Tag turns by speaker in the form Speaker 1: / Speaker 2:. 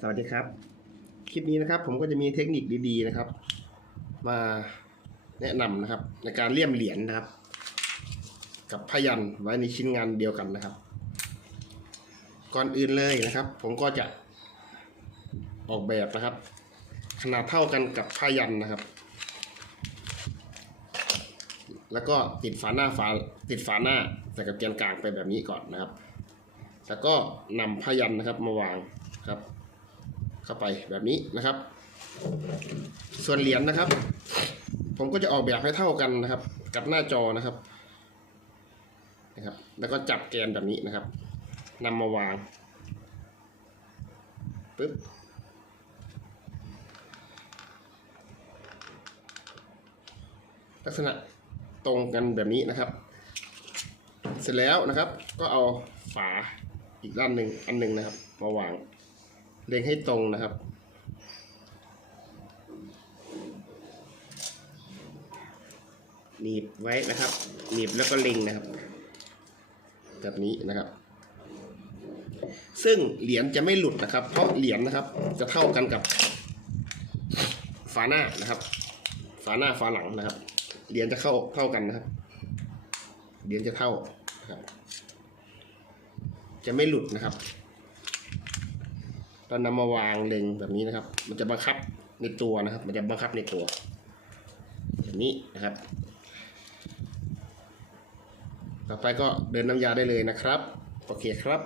Speaker 1: สวัสดีครับ คลิปนี้นะครับ ผมก็จะมีเทคนิคดีๆนะครับ มาแนะนำนะครับ ในการเลี่ยมเหรียญนะครับ กับพยันไว้ในชิ้นงานเดียวกันนะครับ ก่อนอื่นเลยนะครับ ผมก็จะออกแบบนะครับ ขนาดเท่ากันกับพยันนะครับ แล้วก็ติดฝาหน้าฝาติดฝาหน้าใส่กับแกนกลางไปแบบนี้ก่อนนะครับ แล้วก็นำพยันนะครับมาวางครับ เข้าไปแบบนี้นะครับ ส่วนเหรียญนะครับ ผมก็จะออกแบบให้เท่ากันนะครับ กับหน้าจอนะครับนะครับ แล้วก็จับแกนแบบนี้นะครับนำมาวางปึ๊บลักษณะตรงกันแบบนี้นะครับ เสร็จแล้วนะครับก็เอาฝาอีกด้านหนึ่งอันหนึ่งนะครับมาวาง เล็งให้ตรงนะครับ หนีบไว้นะครับ หนีบแล้วก็เล็งนะครับ แบบนี้นะครับ ซึ่งเหรียญจะไม่หลุดนะครับ เพราะเหรียญนะครับ จะเท่ากันกับฝาหน้านะครับ ฝาหน้าฝาหลังนะครับ เหรียญจะเข้าเท่ากันนะครับ เหรียญจะเท่านะครับ จะไม่หลุดนะครับ เรานำมาวางเล็งแบบนี้นะครับ มันจะบังคับในตัวนะครับ มันจะบังคับในตัว แบบนี้นะครับ ต่อไปก็เดินน้ำยาได้เลยนะครับ โอเคครับ